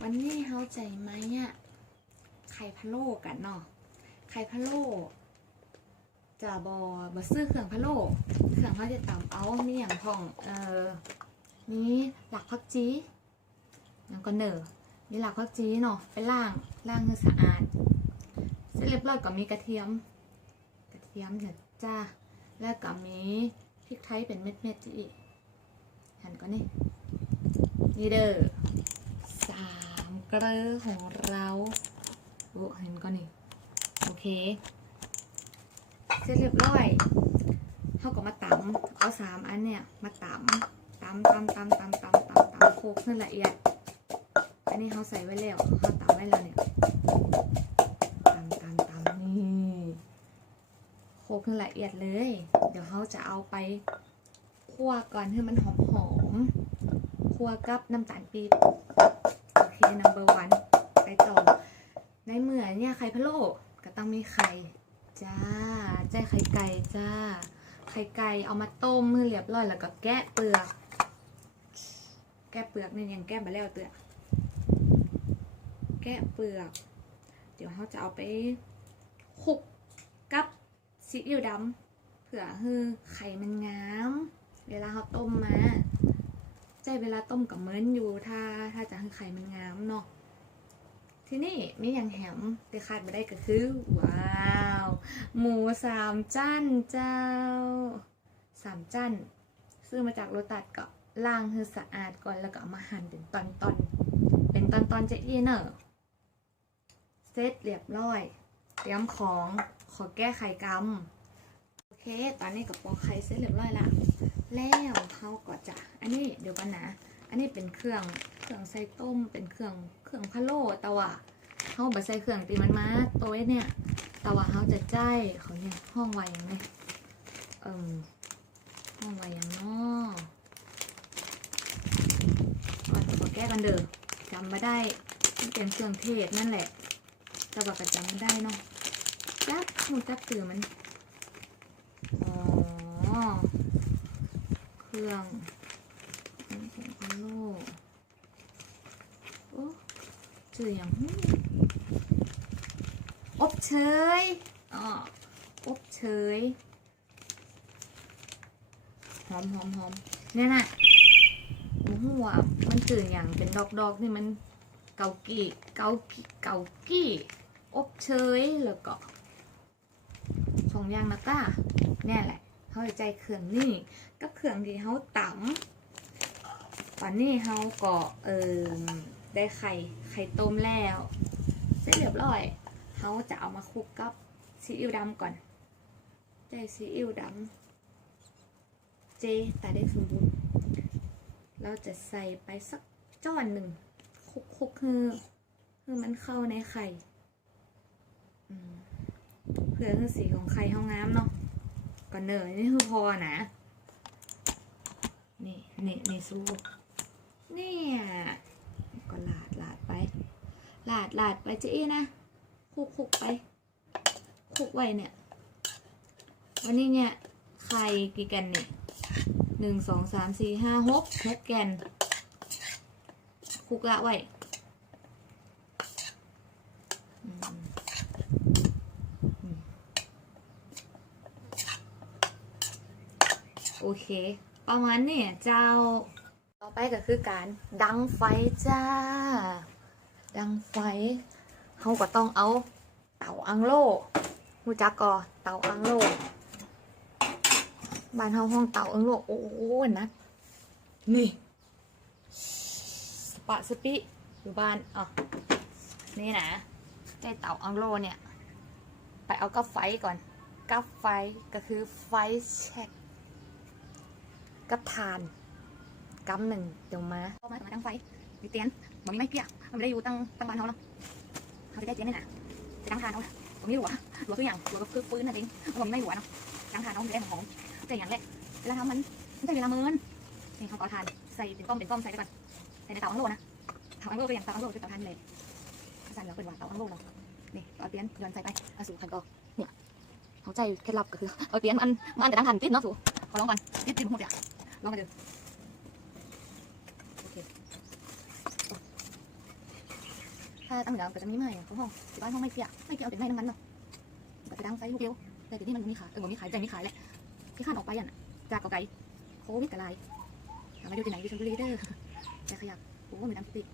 วันนี้เข้าใจไหมอะไข่พะโล้กันเนาะไข่พะโล้จะบอบอซื้อเครื่องพะโล้เครื่องเขาจะตำเอามีอย่างพองเออมีหลักพักจีแล้วก็เนอมีหลักพักจีเนาะไปล่างล่างให้สะอาดเสร็จเรียบร้อยก็มีกระเทียม กระเทียมเนี่ยจ้าแล้วก็มีพริกไทยเป็นเม็ดๆอีกหันก็นี่นี่เด้อ มเกลือของเราโอ้เห็นก็นี่ โอเค เสร็จเรียบร้อยเขาก็มาตำเอาสามอันเนี่ยมาตำตำตำตำตำตำตำตำโคกให้ละเอียด อันนี้เขาใส่ไว้แล้วเขาตำไว้แล้วเนี่ยตำตำตำนี่โคกให้ละเอียดเลย เดี๋ยวเขาจะเอาไปคั่วก่อนให้มันหอมๆคั่วกับน้ำตาลปี๊บ number one ไปต่อ ในเหมื่อเนี่ยไข่พะโล้ก็ต้องมีไข่จ้าใจไข่ไก่จ้า ไข่ไก่เอามาต้มมือเรียบร้อยแล้วก็แกะเปลือก แกะเปลือกนี่ยังแกะมาแล้วเตือแกะเปลือก เดี๋ยวเขาจะเอาไปคลุกกับซีอิ๊วดำเผื่อให้ไข่มันงาม เวลาเขาต้มมา ใจเวลาต้มกับเหมือนอยู่ถ้าถ้าจะให้ไข่มันงามเนาะที่นี่มีอย่างแหมแต่ขาดไม่ได้ก็คือ ว้าว หมูสามจันเจ้าสามจันซื้อมาจากโรตัสก็ล้างให้สะอาดก่อนแล้วก็เอามาหั่นเป็นตอนๆเป็นตอนๆจะอีเนอะเสร็จเรียบร้อยเตรียมของขอแก้ไขกรรมโอเค ตอนนี้กับปอกไข่เสร็จเรียบร้อยละ แล้วเขาก็จะอันนี้เดี๋ยวกันนะ อันนี้เป็นเครื่องเครื่องใส่ต้มเป็นเครื่องเครื่องพะโล้แต่ว่าเขาบะใส่เครื่องตีมันมาตัวเนี่ยแต่ว่าเขาจะใจายเขาเนี่ยห้องไว้ยังไงเอิ่มห้องไว้ยังเนาะก่อนขอแก้กันเด้อจำม่ได้เป็นเครื่องเทศนั่นแหละแต่ว่าก็จำไม่ได้เนาะจักหูจักตื่อมันอ๋อ เครื่องของโล้โอ้ชื่ออย่างอบเชยอ๋ออบเชยหอมหอมหอมเนี่ยน่ะหัวมันตื่นอย่างเป็นดอกดอกนี่มันเกากี้เกากี้เกากี้อบเชยแล้วก็สองอย่างนะก้าเนี่ยแหละ เขาจะใจเครื่องนี่ก็เครื่องที่เขาตำตอนนี้เขาก็เออได้ไข่ไข่ต้มแล้ว เสร็จเรียบร้อยเขาจะเอามาคลุกกับซีอิ๊วดำก่อนใจซีอิ๊วดำเจแต่ได้สมบูรณ์เราจะใส่ไปสักจ้อนหนึ่งคลุกคลุกคือคือมันเข้าในไข่เพื่อคือสีของไข่ห้องน้ำเนาะ ก่อนเนยนี่คือพอนะ นี่นี่นี่สู้เนี่ยก็ลาดลาดไป ลาดลาดไปเจ๊นะคุกคุกไป คุกไว้เนี่ย วันนี้เนี่ยไข่กี่แกนเนี่ยหนึ่งสองสามสี่ห้าหกหกแกนคุกละไว้ โอเค ประมาณนี้เจ้า ต่อไปก็คือการดังไฟจ้า ดังไฟเขาก็ต้องเอาเตาอังโลหูจักก่อเตาอังโลบ้านเฮาห้องเตาอังโลโอ้โหนะนี่สปะสปิอยู่บ้านอะนี่นะใจเตาอังโลเนี่ย ไปเอากับไฟก่อนกับไฟก็คือไฟแช็ก กับทานกำหนึ่งเดี๋ยวมาเข้ามามาตั้งไฟมีเตียนมันมีไม่เปียกมันไม่ได้อยู่ตั้งตั้งบ้านเขาเนาะเขาจะได้เตียนนี่นะจะตั้งทานเอาตรงนี้หัวหัวคืออย่างหัวก็คือปืนนั่นเองมันไม่หัวเนาะตั้งทานเอาจะได้หอมแต่อย่างแรกเวลาทำมันมันใช้เวลาเมินนี่เขาก็ทานใส่เป็นก้อมเป็นก้อมใส่ไปก่อนใส่ในเตาอังโลนะเตาอังโลก็อย่างเตาอังโลคือเตาทานเลยสั่นเราเป็นว่าเตาอังโลเนาะนี่เอาเตียนโยนใส่ไปเอาสู่ขันก็เนี่ยเขาใจเคล็ดลับก็คือเอาเตียนมันมันแต่ตั้งทานติดเนาะสูขอลองก่อนติดติดหมดอะ ลองมาดูโอเคถ้าตั้งเหนือก็จะมีไม้ของห้องที่บ้านห้องไม่เปียกไม่เปียกเอาเป็นไม้น้ำมันเนาะแบบไปดังไฟลูกเดียวแต่ที่นี่มันมีขายเออมันมีขายใจมีขายแหละที่ข้านออกไปอะจากเกาไก่โควิดกับลายถามาอยู่ที่ไหนอยู่ชลบุรีเด้อแต่ขยับโอ้มีดังติด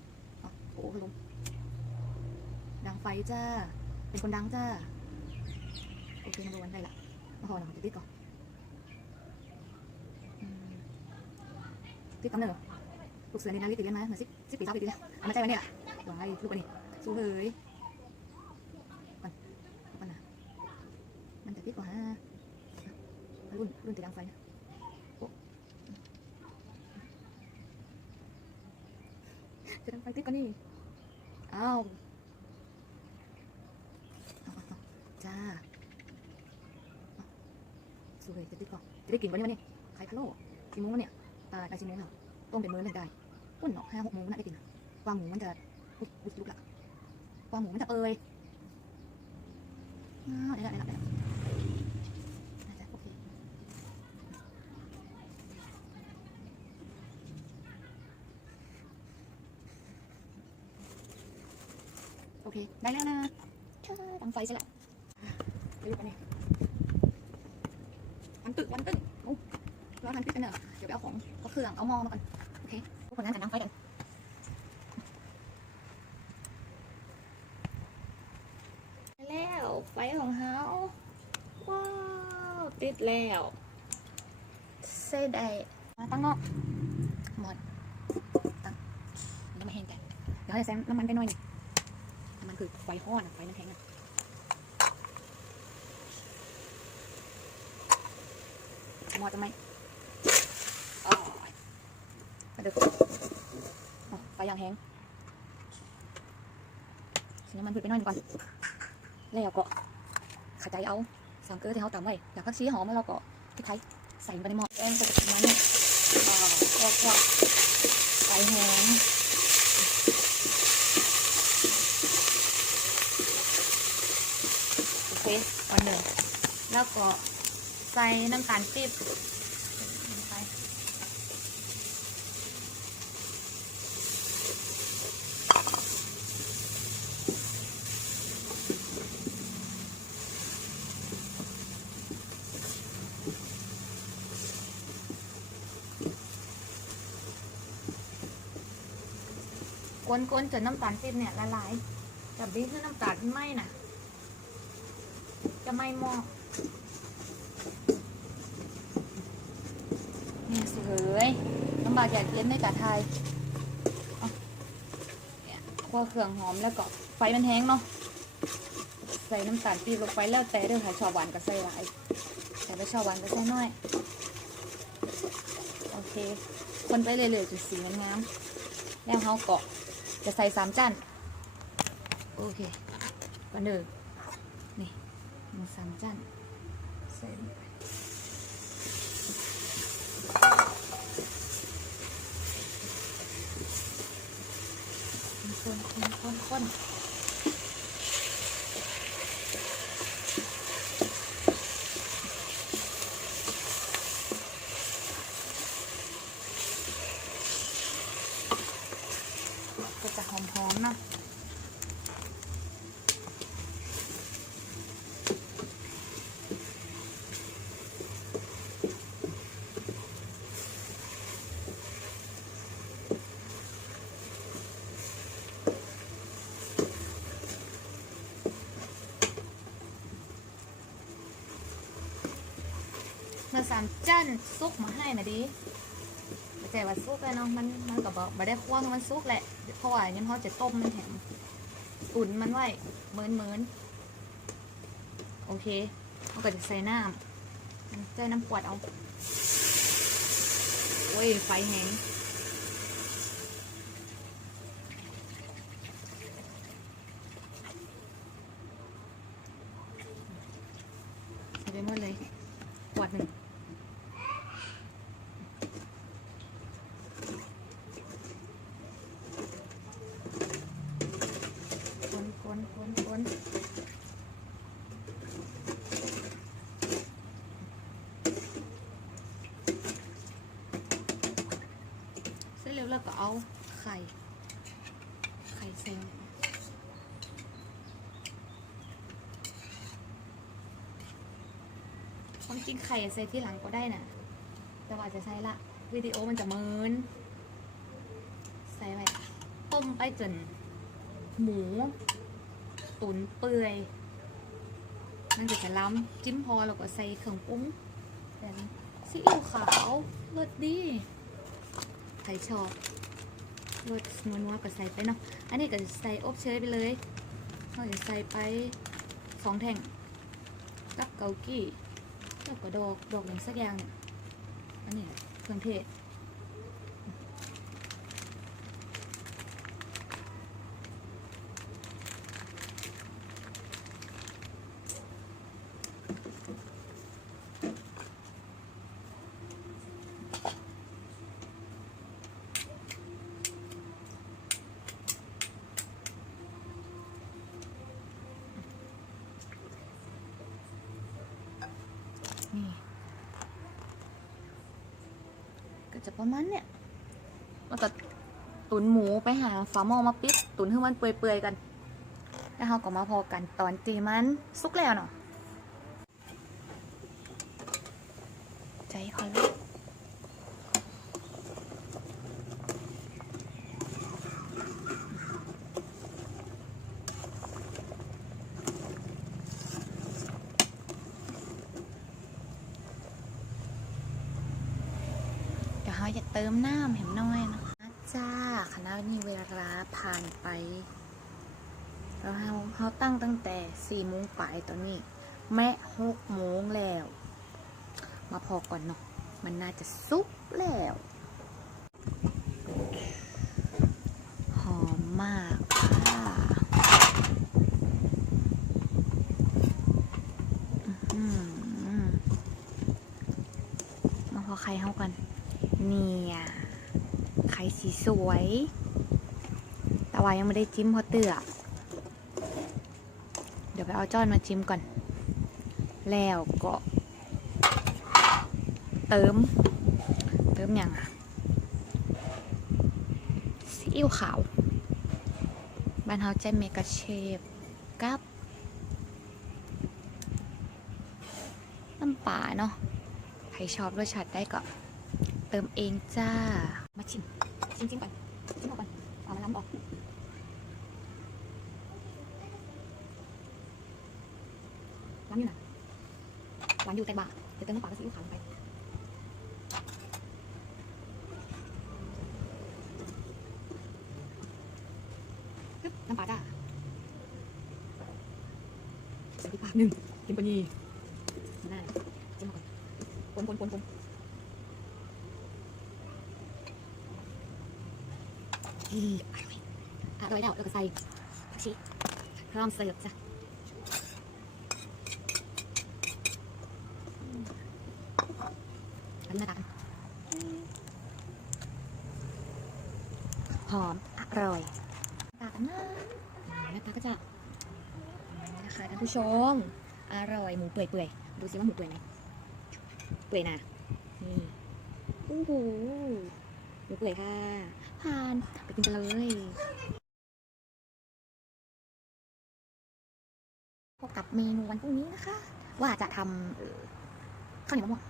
อ๋อโอ้ลมดังไฟจ้าเป็นคนดังจ้าโอเคทำดูวันได้ละมาหอหนังจะติดก่อนอืม ติดกำเนิดลูกเสือในนาฬิกาติดเรียนมาเหมือนสิบสิบปีสามปีติดแล้วเอามาใจไว้เนี่ยหวังไอ้ลูกอันนี้สู้เลยก่อนก่อนนะมันจะติดกว่าฮะรุ่นรุ่นติดดังไฟนะโอ้จะดังไฟติดกว่านี่อ้าวเอาเอาเอาจ้ยจะได้ก่อนจะได้กินวันนี้วันนี้ไข่พะโล้กี่โมงวะเนี่ย ตาได้ชิมเลยค่ะต้มเป็นมื้อหนึ่งได้ต้นเนาะห้าหกโมงน่าได้กินนะกวางหมูมันจะอุ๊ยอุ๊ยลุกละกวางหมูมันจะเปื่อยอ้าวได้ละได้ละได้ละน่าจะโอเคโอเคได้แล้วนะเชิญดังไฟใช่แล้วไปดูกันนี่วันตึกวันตึกโอ้ร้อนทันพิษกันเนอะ เดี๋ยวไปเอาของเอาเครื่องเอามองมาก่อน โอเคทุกคนนั่งกันนั่งไฟกันแล้วไฟของเฮาว้าว ติดแล้วเซได้มาตั้งนอกหมดตั้งน้ำมันแห้งกันเดี๋ยวเราจะใส่น้ำมันไปหน่อยหนึงน้ำมันคือไฟห้อนไฟน้ำแข็งอะหมอจะไหมอ๋อ มาดูอ๋อไฟยางแห้งใส่น้ำมันพืชไปหน่อยหนึ่งก่อนแล้วก็ขจายเอาสามเกลือที่เขาตำไว้อยากพักชีหอมแล้วเราก็พริกไทยใส่ไปในหม้อแป้งก็จะประมาณนี้อ๋อก็ก็ไฟแห้งโอเคก่อนหนึ่งแล้วก็ใส่น้ำตาลปี๊บลงไป กวนๆจนน้ำตาลปี๊บเนี่ยละลายแบบนี้คือน้ำตาลไหม้น่ะจะไม้หม้อนี่สวยน้ำบาดอยากเล่นในกาไทยคั่วเครื่องหอมแล้วก็ไฟมันแห้งเนาะใส่น้ำตาลปีบลงไปแล้วแต่เรื่องค่ะชอบหวานก็ใส่หลายแต่ไม่ชอบหวานก็ใส่น้อยโอเค คนไปเรื่อยๆจนสีมันงามแล้วเขาเก็ จะใส่สามจานโอเคกันหนึ่งนี่หนึ่งสามจานใส่ลงไปคนคนคนคนก็จะหอมๆเนาะ มาสามจันซุกมาให้นะดิไม่ใช่ว่าซุกเลยเนาะมันมันกับอกไม่ได้คว้างมันซุกแหละเพราะว่ายันเขาจะต้มมันแถมอุ่นมันไว้เมินเหมือนโอเคเขาก็จะใส่น้ำใส่น้ำปวดเอาโอ้ยไฟแห้งใส่ไปหมดเลยขว ดหนึ่งคนคนคนคนเสร็จแล้วเราก็เอาไข่ ไข่เซลล์ ความจริงไข่ใส่ที่หลังก็ได้นะแต่ว่าจะใส่ละวิดีโอมันจะเมินใส่ไว้ต้มไปจนหมู ตุ๋นเปื่อยมันก็จะล้ำจิ้มพอแล้วก็ใส่เครื่องปรุงแต่ซีอิ๊วขาวรสดีใครชอบรสนัวๆก็ใส่ไปเนาะอันนี้ก็ใส่อบเชยไปเลยเราจะใส่ไปสองแท่งกับเกากี้ แล้วก็ดอกดอกหนึ่งสักอย่างเนี่ยอันนี้เครื่องเทศ นี่ ก็ จะประมาณเนี่ยแล้วก็ตุนหมูไปหาฝาหม้อมาปิด ตุนให้มันเปื่อยๆกัน แล้วเราก็มาพอกันตอนตีมันสุกแล้วเนาะใจคอยลูกเดี๋ยวเราจะเติ มน้ำแหมน้อยนะคะจ้าคณะนี้เวลาผ่านไปเราเราเราตั้งตั้งแต่สี่โมงปลายตอนนี้ แม่หกโมงแล้ว มาพอก่อนเนาะมันน่าจะซุปแล้วหอมมากค่ะมาพอไข่เข้ากัน เนี่ยไข่สีสวยแต่วายังไม่ได้จิ้มเพราะเตือเดี๋ยวไปเอาจ้อนมาจิ้มก่อน แล้วก็ เติม เติมอย่างอะซีอิ๊วขาวบ้านเฮาใจเมกะเชฟกับน้ำปลาเนาะใครชอบรสชาติได้ก็ เติมเองจ้า มาชิม ชิมชิมก่อน ชิมก่อน เอามาล้ำออกร้านอยู่ไหนร้านอยู่แต่บาเดี๋ยวเติมน้ำปลากับซีอิ๊วขาวลงไปปึ๊บน้ำปลาจ้าใส่ที่ปากหนึ่งกินปนีน่าจิ้มมาก่อนคนคนคนคน อีอร่อยอร่อยแล้วแล้วก็ใส่ผักชีพร้อมเสิร์ฟจ้ะอันนี้นะคะหอมอร่อยตากันนะหน้าตาก็จะนี่นะคะท่านผู้ชม อร่อยหมูเปื่อยๆ ดูสิว่าหมูเปื่อยไหมเปื่อยนะนี่โอ้โหหมูเปื่อยค่ะผ่าน กินกันเลยพบกับเมนูวันพรุ่งนี้นะคะ ว่าจะทำข้าวเหนียวมะม่วง